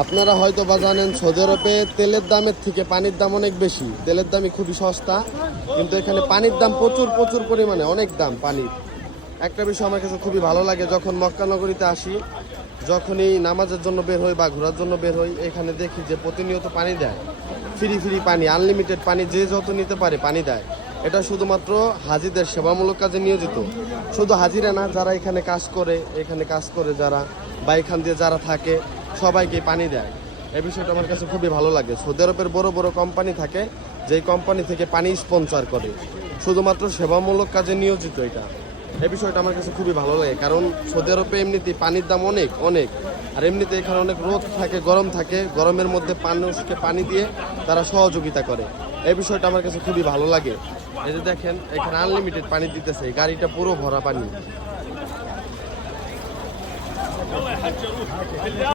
আপনারা হয়তো বা জানেন সৌদি আরবে তেলের দামের থেকে পানির দাম অনেক বেশি। তেলের দামই খুবই সস্তা, কিন্তু এখানে পানির দাম প্রচুর প্রচুর পরিমাণে, অনেক দাম পানির। একটা বিষয় আমার কাছে খুবই ভালো লাগে, যখন মক্কা নগরীতে আসি, যখনই নামাজের জন্য বের হই বা ঘোরার জন্য বের হই, এখানে দেখি যে প্রতিনিয়ত পানি দেয়, ফ্রি ফ্রি পানি, আনলিমিটেড পানি, যে যত নিতে পারে পানি দেয়। এটা শুধুমাত্র হাজিদের সেবামূলক কাজে নিয়োজিত। শুধু হাজিরা না, যারা এখানে কাজ করে যারা, বা এখান দিয়ে যারা থাকে, সবাইকে পানি দেয়। এই বিষয়টা আমার কাছে খুবই ভালো লাগে। সৌদি আরবের বড় বড় কোম্পানি থাকে, যেই কোম্পানি থেকে পানি স্পন্সর করে, শুধুমাত্র সেবামূলক কাজে নিয়োজিত এটা। এই বিষয়টা আমার কাছে খুবই ভালো লাগে, কারণ সৌদি আরবে এমনিতেই পানির দাম অনেক অনেক, আর এমনিতে এখানে অনেক রোদ থাকে, গরম থাকে। গরমের মধ্যে মানুষকে পানি দিয়ে তারা সহযোগিতা করে। এই বিষয়টা আমার কাছে খুবই ভালো লাগে। এই যে দেখেন, এখানে আনলিমিটেড পানি দিতেছে, এই গাড়িটা পুরো ভরা পানি।